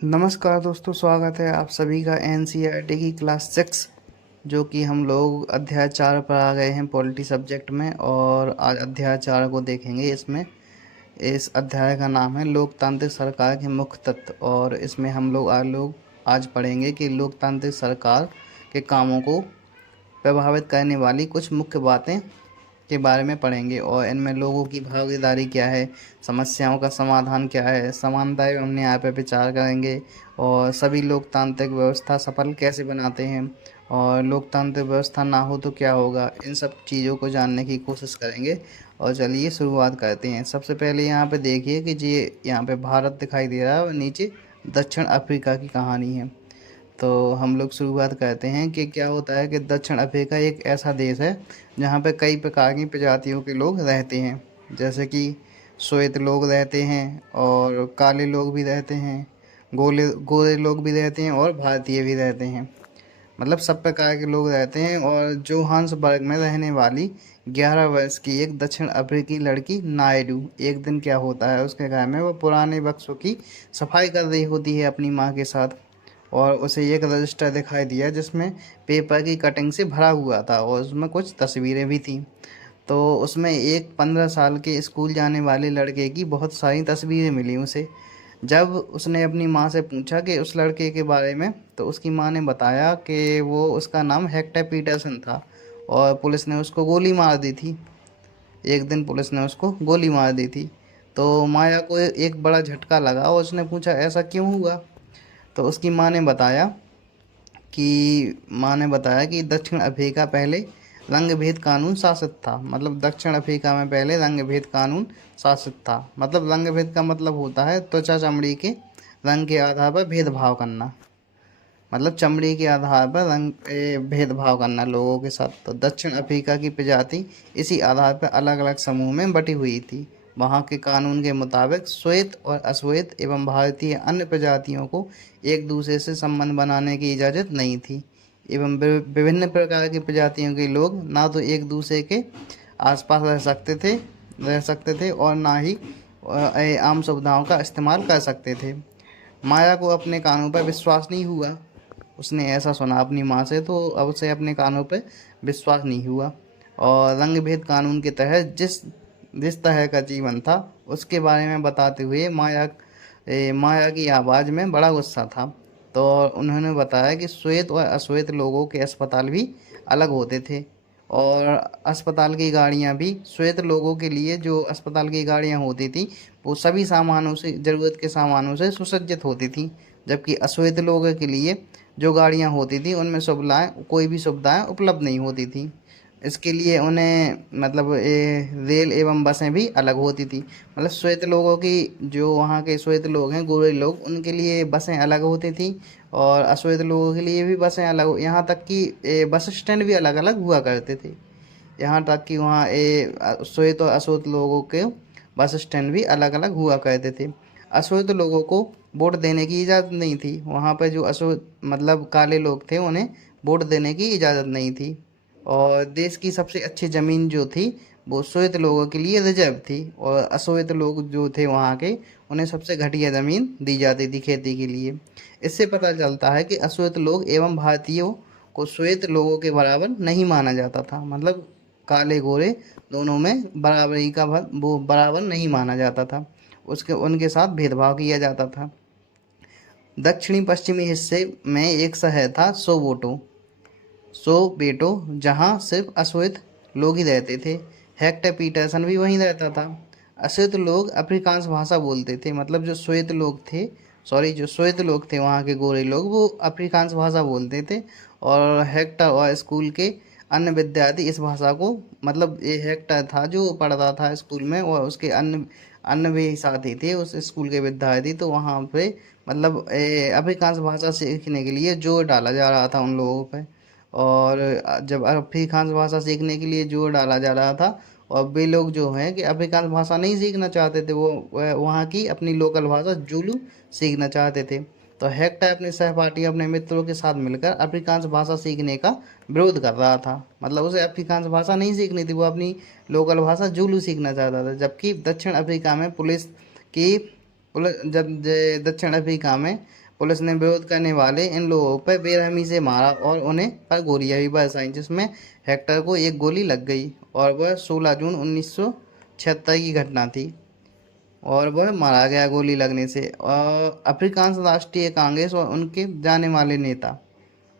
नमस्कार दोस्तों, स्वागत है आप सभी का एनसीईआरटी की क्लास 6 जो कि हम लोग अध्याय 4 पर आ गए हैं पॉलिटी सब्जेक्ट में। और आज अध्याय 4 को देखेंगे। इसमें इस अध्याय का नाम है लोकतांत्रिक सरकार के मुख्य तत्व। और इसमें हम लोग आज पढ़ेंगे कि लोकतांत्रिक सरकार के कामों को प्रभावित करने वाली कुछ मुख्य बातें के बारे में पढ़ेंगे। और इनमें लोगों की भागीदारी क्या है, समस्याओं का समाधान क्या है, समानता एवं न्याय पर विचार करेंगे। और सभी लोकतांत्रिक व्यवस्था सफल कैसे बनाते हैं, और लोकतांत्रिक व्यवस्था ना हो तो क्या होगा, इन सब चीज़ों को जानने की कोशिश करेंगे। और चलिए शुरुआत करते हैं। सबसे पहले यहाँ पे देखिए कि जी यहाँ पे भारत दिखाई दे रहा है और नीचे दक्षिण अफ्रीका की कहानी है। तो हम लोग शुरुआत करते हैं कि क्या होता है कि दक्षिण अफ्रीका एक ऐसा देश है जहाँ पे कई प्रकार की प्रजातियों के लोग रहते हैं। जैसे कि श्वेत लोग रहते हैं, और काले लोग भी रहते हैं, गोले गोरे लोग भी रहते हैं, और भारतीय भी रहते हैं। मतलब सब प्रकार के लोग रहते हैं। और जोहान्सबर्ग में रहने वाली 11 वर्ष की एक दक्षिण अफ्रीकी लड़की नायडू, एक दिन क्या होता है उसके घर में, वो पुराने बक्सों की सफाई कर रही होती है अपनी माँ के साथ। और उसे एक रजिस्टर दिखाई दिया जिसमें पेपर की कटिंग से भरा हुआ था, और उसमें कुछ तस्वीरें भी थीं। तो उसमें एक 15 साल के स्कूल जाने वाले लड़के की बहुत सारी तस्वीरें मिली उसे। जब उसने अपनी माँ से पूछा कि उस लड़के के बारे में, तो उसकी माँ ने बताया कि वो उसका नाम हेक्टर पीटरसन था, और पुलिस ने उसको गोली मार दी थी। एक दिन पुलिस ने उसको गोली मार दी थी। तो माया को एक बड़ा झटका लगा, और उसने पूछा ऐसा क्यों हुआ। तो उसकी माँ ने बताया कि दक्षिण अफ्रीका पहले रंग भेद कानून शासित था। मतलब दक्षिण अफ्रीका में पहले रंग भेद कानून शासित था। मतलब रंग भेद का मतलब होता है त्वचा चमड़ी के रंग के आधार पर भेदभाव करना। मतलब चमड़ी के आधार पर भेदभाव करना लोगों के साथ। तो दक्षिण अफ्रीका की प्रजाति इसी आधार पर अलग अलग समूह में बटी हुई थी। वहाँ के कानून के मुताबिक श्वेत और अश्वेत एवं भारतीय अन्य प्रजातियों को एक दूसरे से संबंध बनाने की इजाज़त नहीं थी। एवं विभिन्न प्रकार की प्रजातियों के लोग ना तो एक दूसरे के आसपास रह सकते थे, और ना ही आम सुविधाओं का इस्तेमाल कर सकते थे। माया को अपने कानों पर विश्वास नहीं हुआ। उसने ऐसा सुना अपनी माँ से, तो अब उसे अपने कानों पे विश्वास नहीं हुआ। और रंग भेद कानून के तहत जिस जिस तरह का जीवन था उसके बारे में बताते हुए माया की आवाज़ में बड़ा गुस्सा था। तो उन्होंने बताया कि श्वेत और अश्वेत लोगों के अस्पताल भी अलग होते थे। और अस्पताल की गाड़ियाँ भी श्वेत लोगों के लिए जो अस्पताल की गाड़ियाँ होती थी वो सभी सामानों से, ज़रूरत के सामानों से सुसज्जित होती थी। जबकि अश्वेत लोगों के लिए जो गाड़ियाँ होती थी उनमें कोई भी सुविधाएं उपलब्ध नहीं होती थी। इसके लिए उन्हें मतलब रेल एवं बसें भी अलग होती थी। मतलब श्वेत लोगों की, जो वहाँ के श्वेत लोग हैं, गोरे लोग, उनके लिए बसें अलग होती थी। और अश्वेत लोगों के लिए भी बसें अलग, यहाँ तक कि बस स्टैंड भी अलग अलग हुआ करते थे। यहाँ तक कि वहाँ श्वेत और अश्वेत लोगों के बस स्टैंड भी अलग अलग हुआ करते थे। अश्वेत लोगों को वोट देने की इजाज़त नहीं थी। वहाँ पर जो अश्वेत मतलब काले लोग थे उन्हें वोट देने की इजाज़त नहीं थी। और देश की सबसे अच्छी ज़मीन जो थी वो श्वेत लोगों के लिए रिजर्व थी, और अश्वेत लोग जो थे वहाँ के, उन्हें सबसे घटिया ज़मीन दी जाती थी खेती के लिए। इससे पता चलता है कि अश्वेत लोग एवं भारतीयों को श्वेत लोगों के बराबर नहीं माना जाता था। मतलब काले गोरे दोनों में वो बराबर नहीं माना जाता था। उसके उनके साथ भेदभाव किया जाता था। दक्षिणी पश्चिमी हिस्से में एक शहर था सोवेटो, जहाँ सिर्फ अश्वेत लोग ही रहते थे। हेक्टर पीटरसन भी वहीं रहता था। अश्वेत लोग अफ्रीकांस भाषा बोलते थे। मतलब जो श्वेत लोग थे वहाँ के गोरे लोग, वो अफ्रीकांस भाषा बोलते थे। और हेक्टर और स्कूल के अन्य विद्यार्थी इस भाषा को, मतलब ये हेक्टर था जो पढ़ता था स्कूल में, और उसके अन्य अन्य भी साथी थे उस स्कूल के विद्यार्थी। तो वहाँ पे मतलब अफ्रीकांस भाषा सीखने के लिए जोर डाला जा रहा था उन लोगों पे। और जब अफ्रीकांस भाषा सीखने के लिए जोर डाला जा रहा था, और वे लोग जो हैं कि अफ्रीकांस भाषा नहीं सीखना चाहते थे, वो वहाँ की अपनी लोकल भाषा जूलू सीखना चाहते थे। तो हेक्टर अपने सहपाठी, अपने मित्रों के साथ मिलकर अफ्रीकांस भाषा सीखने का विरोध कर रहा था। मतलब उसे अफ्रीकांस भाषा नहीं सीखनी थी, वो अपनी लोकल भाषा जूलू सीखना चाहता था। जबकि दक्षिण अफ्रीका में पुलिस ने विरोध करने वाले इन लोगों पर बेरहमी से मारा और उन्हें पर गोलियां भी बरसाईं, जिसमें हेक्टर को एक गोली लग गई और वह 16 जून 1976 की घटना थी और वह मारा गया गोली लगने से। और अफ्रीकान राष्ट्रीय कांग्रेस और उनके जाने माने नेता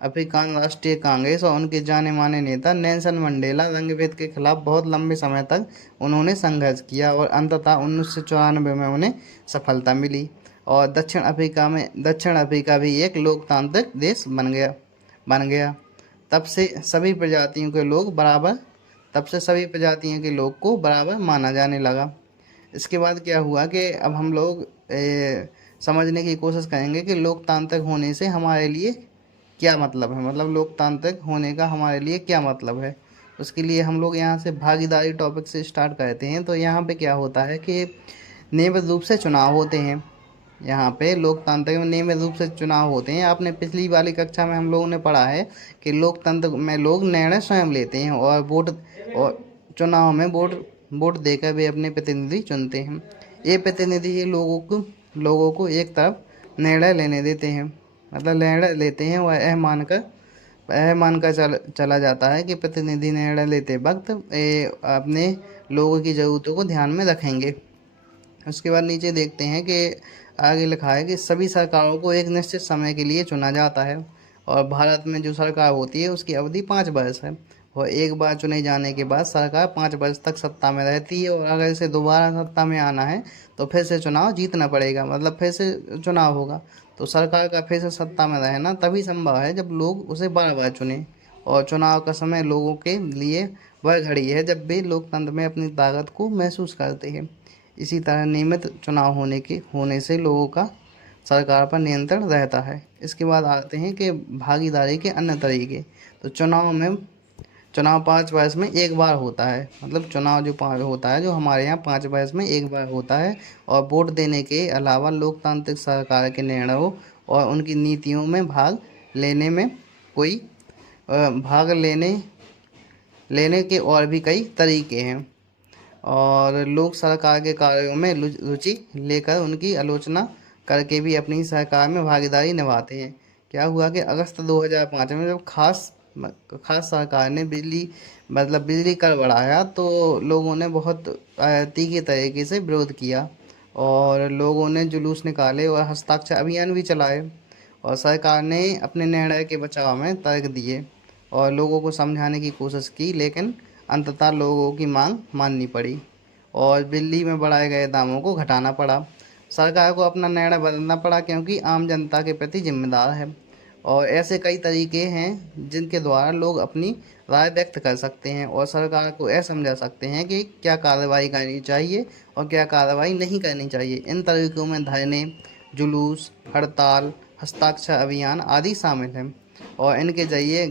अफ्रीकान राष्ट्रीय कांग्रेस और उनके जाने माने नेता नेल्सन मंडेला रंगभेद के खिलाफ बहुत लंबे समय तक उन्होंने संघर्ष किया और अंततः 1994 में उन्हें सफलता मिली और दक्षिण अफ्रीका भी एक लोकतांत्रिक देश बन गया। तब से सभी प्रजातियों के लोग बराबर तब से सभी प्रजातियों के लोग को बराबर माना जाने लगा। इसके बाद क्या हुआ कि अब हम लोग समझने की कोशिश करेंगे कि लोकतांत्रिक होने से हमारे लिए क्या मतलब है, मतलब लोकतांत्रिक होने का हमारे लिए क्या मतलब है। उसके लिए हम लोग यहाँ से भागीदारी टॉपिक से स्टार्ट करते हैं। तो यहाँ पे क्या होता है कि नियमित रूप से चुनाव होते हैं। यहाँ पे लोकतंत्र में नियमित रूप से चुनाव होते हैं। आपने पिछली वाली कक्षा में हम लोगों ने पढ़ा है कि लोकतंत्र में लोग निर्णय स्वयं लेते हैं और चुनाव में वोट देकर वे अपने प्रतिनिधि चुनते हैं। ये प्रतिनिधि ये लोगों को एक तरफ निर्णय लेने देते हैं, मतलब निर्णय लेते हैं और यह मानकर चला जाता है कि प्रतिनिधि निर्णय लेते वक्त अपने लोगों की ज़रूरतों को ध्यान में रखेंगे। उसके बाद नीचे देखते हैं कि आगे लिखा है कि सभी सरकारों को एक निश्चित समय के लिए चुना जाता है और भारत में जो सरकार होती है उसकी अवधि 5 वर्ष है और एक बार चुने जाने के बाद सरकार 5 वर्ष तक सत्ता में रहती है और अगर इसे दोबारा सत्ता में आना है तो फिर से चुनाव जीतना पड़ेगा, मतलब फिर से चुनाव होगा। तो सरकार का फिर से सत्ता में रहना तभी संभव है जब लोग उसे बार बार चुने और चुनाव का समय लोगों के लिए वह घड़ी है जब वे लोकतंत्र में अपनी ताकत को महसूस करते हैं। इसी तरह नियमित चुनाव होने से लोगों का सरकार पर नियंत्रण रहता है। इसके बाद आते हैं कि भागीदारी के अन्य तरीके। तो चुनाव 5 वर्ष में एक बार होता है, मतलब चुनाव जो 5 होता है जो हमारे यहाँ 5 वर्ष में एक बार होता है और वोट देने के अलावा लोकतांत्रिक सरकार के निर्णयों और उनकी नीतियों में भाग लेने के और भी कई तरीके हैं और लोग सरकार के कार्यों में रुचि लेकर उनकी आलोचना करके भी अपनी सरकार में भागीदारी निभाते हैं। क्या हुआ कि अगस्त 2005 में जब खास सरकार ने बिजली कर बढ़ाया तो लोगों ने बहुत तीखे तरीके से विरोध किया और लोगों ने जुलूस निकाले और हस्ताक्षर अभियान भी चलाए और सरकार ने अपने निर्णय के बचाव में तर्क दिए और लोगों को समझाने की कोशिश की, लेकिन अंततः लोगों की मांग माननी पड़ी और बिजली में बढ़ाए गए दामों को घटाना पड़ा। सरकार को अपना निर्णय बदलना पड़ा क्योंकि आम जनता के प्रति जिम्मेदार है और ऐसे कई तरीके हैं जिनके द्वारा लोग अपनी राय व्यक्त कर सकते हैं और सरकार को यह समझा सकते हैं कि क्या कार्रवाई करनी चाहिए और क्या कार्रवाई नहीं करनी चाहिए। इन तरीकों में धरने, जुलूस, हड़ताल, हस्ताक्षर अभियान आदि शामिल हैं और इनके जरिए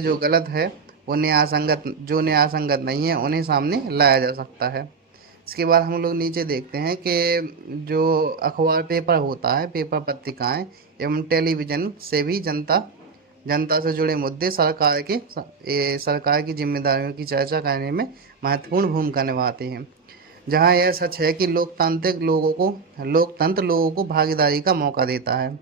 जो गलत है वो न्यायसंगत नहीं है उन्हें सामने लाया जा सकता है। इसके बाद हम लोग नीचे देखते हैं कि जो अखबार पेपर होता है, पेपर पत्रिकाएं एवं टेलीविज़न से भी जनता से जुड़े मुद्दे सरकार की जिम्मेदारियों की चर्चा करने में महत्वपूर्ण भूमिका निभाते हैं। जहां यह सच है कि लोकतंत्र लोगों को भागीदारी का मौका देता है।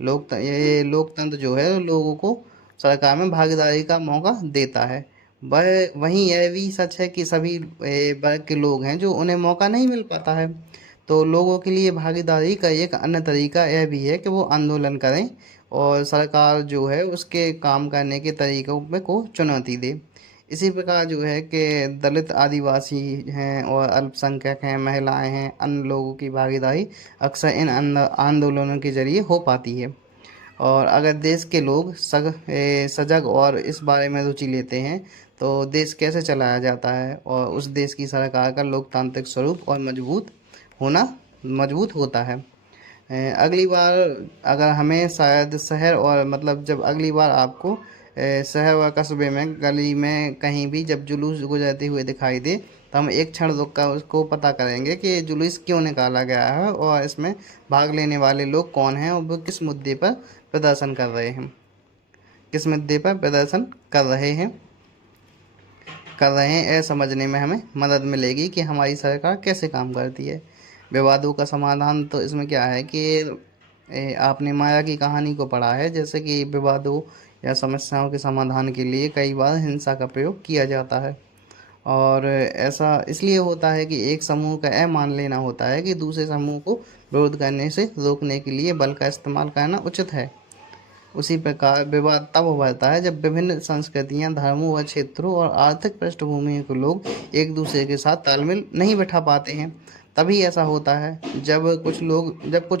लोकतंत्र जो है लोगों को सरकार में भागीदारी का मौका देता है। वहीं यह भी सच है कि सभी वर्ग के लोग हैं जो उन्हें मौका नहीं मिल पाता है। तो लोगों के लिए भागीदारी का एक अन्य तरीका यह भी है कि वो आंदोलन करें और सरकार जो है उसके काम करने के तरीकों में को चुनौती दे। इसी प्रकार जो है कि दलित, आदिवासी हैं और अल्पसंख्यक हैं, महिलाएं हैं, अन्य लोगों की भागीदारी अक्सर इन आंदोलनों के जरिए हो पाती है। और अगर देश के लोग सजग और इस बारे में रुचि लेते हैं तो देश कैसे चलाया जाता है और उस देश की सरकार का लोकतांत्रिक स्वरूप और मजबूत होता है। अगली बार अगर हमें शायद शहर और मतलब जब अगली बार आपको शहर व कस्बे में गली में कहीं भी जब जुलूस गुजरते हुए दिखाई दे तो हम एक क्षण रुक कर उसको पता करेंगे कि जुलूस क्यों निकाला गया है और इसमें भाग लेने वाले लोग कौन हैं और वो किस मुद्दे पर प्रदर्शन कर रहे हैं यह समझने में हमें मदद मिलेगी कि हमारी सरकार कैसे काम करती है। विवादों का समाधान तो इसमें क्या है कि आपने माया की कहानी को पढ़ा है, जैसे कि विवादों या समस्याओं के समाधान के लिए कई बार हिंसा का प्रयोग किया जाता है। और ऐसा इसलिए होता है कि एक समूह का यह मान लेना होता है कि दूसरे समूह को विरोध करने से रोकने के लिए बल का इस्तेमाल करना उचित है। उसी प्रकार विवाद तब उभरता है जब विभिन्न संस्कृतियां, धर्मों व क्षेत्रों और आर्थिक पृष्ठभूमि के लोग एक दूसरे के साथ तालमेल नहीं बैठा पाते हैं। तभी ऐसा होता है जब कुछ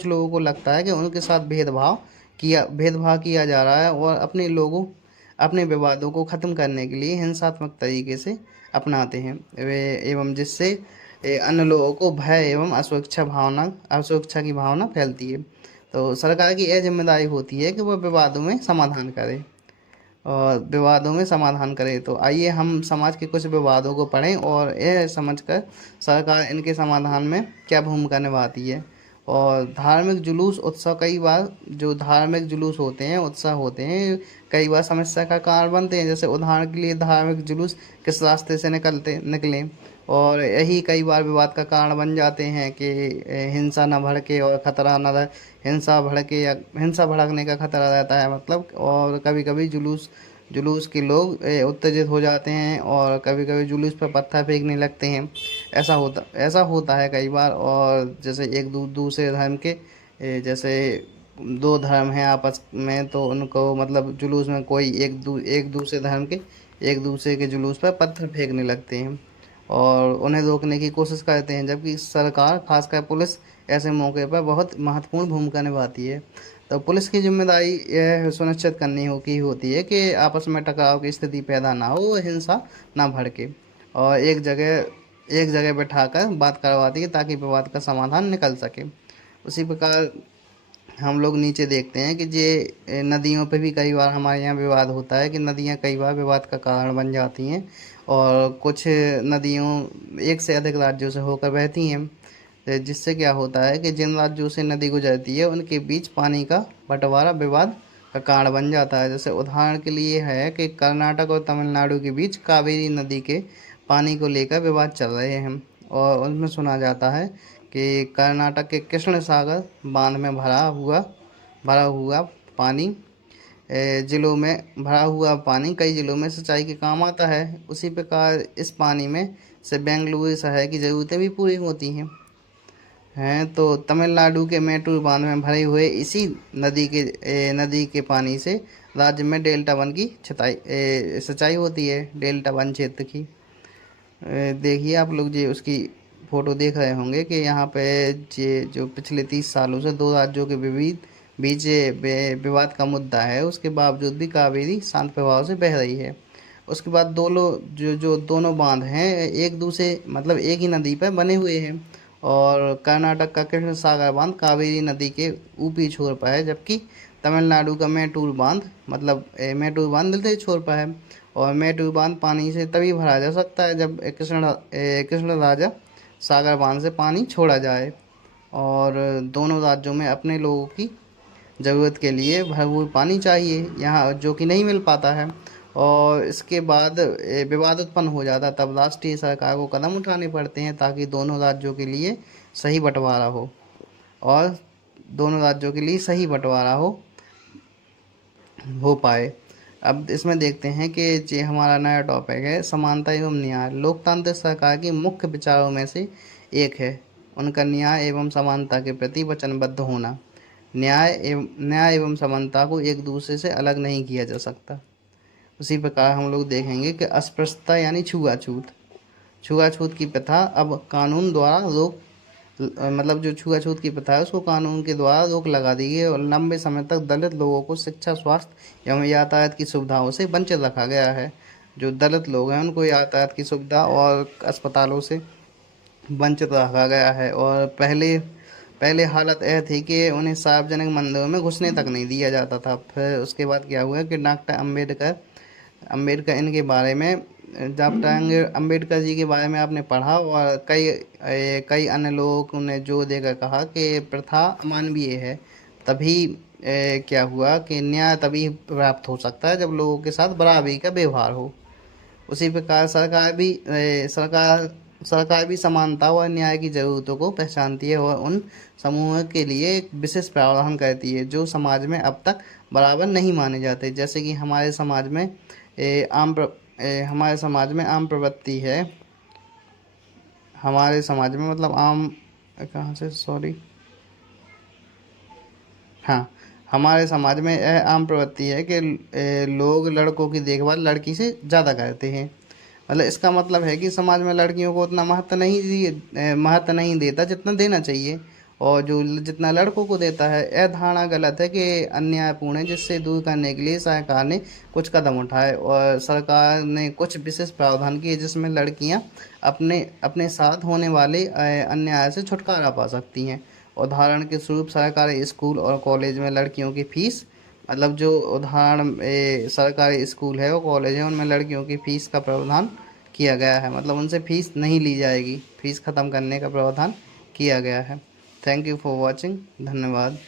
लोगों को लगता है कि उनके साथ भेदभाव किया जा रहा है, और अपने विवादों को ख़त्म करने के लिए हिंसात्मक तरीके से अपनाते हैं वे, एवं जिससे अन्य लोगों को भय एवं असुरक्षा की भावना फैलती है। तो सरकार की यह जिम्मेदारी होती है कि वह विवादों में समाधान करे। तो आइए हम समाज के कुछ विवादों को पढ़ें और यह समझकर सरकार इनके समाधान में क्या भूमिका निभाती है। और धार्मिक जुलूस उत्सव कई बार जो धार्मिक जुलूस होते हैं, उत्सव होते हैं, कई बार समस्या का कारण बनते हैं। जैसे उदाहरण के लिए धार्मिक जुलूस किस रास्ते से निकलें, और यही कई बार विवाद का कारण बन जाते हैं कि हिंसा न भड़के और खतरा न रहे। हिंसा भड़कने का खतरा रहता है, मतलब। और कभी कभी जुलूस के लोग उत्तेजित हो जाते हैं, और कभी कभी जुलूस पर पत्थर फेंकने लगते हैं। ऐसा होता है कई बार। और जैसे दूसरे धर्म के जैसे दो धर्म हैं आपस में, तो उनको मतलब जुलूस में कोई एक दूसरे के जुलूस पर पत्थर फेंकने लगते हैं और उन्हें रोकने की कोशिश करते हैं, जबकि सरकार, खासकर पुलिस, ऐसे मौके पर बहुत महत्वपूर्ण भूमिका निभाती है। तो पुलिस की जिम्मेदारी यह सुनिश्चित करनी होती है कि आपस में टकराव की स्थिति पैदा ना हो, हिंसा ना भड़के, और एक जगह बैठाकर बात करवाती है ताकि विवाद का समाधान निकल सके। उसी प्रकार हम लोग नीचे देखते हैं कि नदियों पे भी कई बार हमारे यहाँ विवाद होता है कि नदियाँ कई बार विवाद का कारण बन जाती हैं, और कुछ नदियों एक से अधिक राज्यों से होकर बहती हैं। जिससे क्या होता है कि जिन राज्यों से नदी गुजरती है उनके बीच पानी का बंटवारा विवाद का कारण बन जाता है। जैसे उदाहरण के लिए है कि कर्नाटक और तमिलनाडु के बीच कावेरी नदी के पानी को लेकर विवाद चल रहे हैं, और उनमें सुना जाता है कि कर्नाटक के कृष्ण सागर बांध में भरा हुआ पानी कई जिलों में सिंचाई के काम आता है। उसी प्रकार इस पानी में से बेंगलुरु शहर की ज़रूरतें भी पूरी होती हैं। तो तमिलनाडु के मैटूर बांध में भरे हुए इसी नदी के पानी से राज्य में डेल्टा वन की सिंचाई होती है, डेल्टा वन क्षेत्र की। देखिए आप लोग उसकी फ़ोटो देख रहे होंगे कि यहाँ पे जो पिछले 30 सालों से दो राज्यों के बीच विवाद का मुद्दा है, उसके बावजूद भी कावेरी शांत प्रभाव से बह रही है। उसके बाद जो दोनों बांध हैं एक ही नदी पर बने हुए हैं, और कर्नाटक का कृष्ण सागर बांध कावेरी नदी के ऊपरी छोर पर है, जबकि तमिलनाडु का मैटूर बांध दूसरे छोर पर है। और मैटूर बांध पानी से तभी भरा जा सकता है जब कृष्ण राजा सागर बांध से पानी छोड़ा जाए, और दोनों राज्यों में अपने लोगों की ज़रूरत के लिए भरपूर पानी चाहिए, यहाँ जो कि नहीं मिल पाता है। और इसके बाद विवाद उत्पन्न हो जाता है, तब राष्ट्रीय सरकार को कदम उठाने पड़ते हैं ताकि दोनों राज्यों के लिए सही बंटवारा और दोनों राज्यों के लिए सही बंटवारा हो पाए। अब इसमें देखते हैं कि ये हमारा नया टॉपिक है, समानता एवं न्याय। लोकतांत्रिक सरकार के मुख्य विचारों में से एक है उनका न्याय एवं समानता के प्रति वचनबद्ध होना। न्याय एवं समानता को एक दूसरे से अलग नहीं किया जा सकता। उसी प्रकार हम लोग देखेंगे कि अस्पृश्यता यानी छुआछूत की प्रथा अब कानून द्वारा जो छुआछूत की प्रथा है उसको कानून के द्वारा रोक लगा दी गई, और लंबे समय तक दलित लोगों को शिक्षा, स्वास्थ्य एवं यातायात की सुविधाओं से वंचित रखा गया है। जो दलित लोग हैं उनको यातायात की सुविधा और अस्पतालों से वंचित रखा गया है। और पहले हालत यह थी कि उन्हें सार्वजनिक मंदिरों में घुसने तक नहीं दिया जाता था। फिर उसके बाद क्या हुआ कि डॉक्टर अम्बेडकर इनके बारे में डॉक्टर अम्बेडकर जी के बारे में आपने पढ़ा, और कई अन्य लोगों ने जोर देकर कहा कि प्रथा अमानवीय है। तभी क्या हुआ कि न्याय तभी प्राप्त हो सकता है जब लोगों के साथ बराबरी का व्यवहार हो। उसी प्रकार सरकार सरकार भी समानता व न्याय की ज़रूरतों को पहचानती है और उन समूहों के लिए एक विशेष प्रावधान करती है जो समाज में अब तक बराबर नहीं माने जाते। जैसे कि हमारे समाज में हमारे समाज में आम प्रवृत्ति है। हमारे समाज में मतलब आम, कहाँ से, सॉरी, हाँ, हमारे समाज में यह आम प्रवृत्ति है कि लोग लड़कों की देखभाल लड़की से ज़्यादा करते हैं। मतलब इसका मतलब है कि समाज में लड़कियों को उतना महत्व नहीं देता जितना देना चाहिए, और जो जितना लड़कों को देता है। यह धारणा गलत है कि अन्यायपूर्ण है, जिससे दूर करने के लिए सरकार ने कुछ कदम उठाए और सरकार ने कुछ विशेष प्रावधान किए जिसमें लड़कियां अपने अपने साथ होने वाले अन्याय से छुटकारा पा सकती हैं। उदाहरण के स्वरूप सरकारी स्कूल और कॉलेज में लड़कियों की फीस, मतलब जो उदाहरण सरकारी स्कूल है और कॉलेज है उनमें लड़कियों की फ़ीस का प्रावधान किया गया है। मतलब उनसे फ़ीस नहीं ली जाएगी, फ़ीस ख़त्म करने का प्रावधान किया गया है। Thank you for watching. धन्यवाद।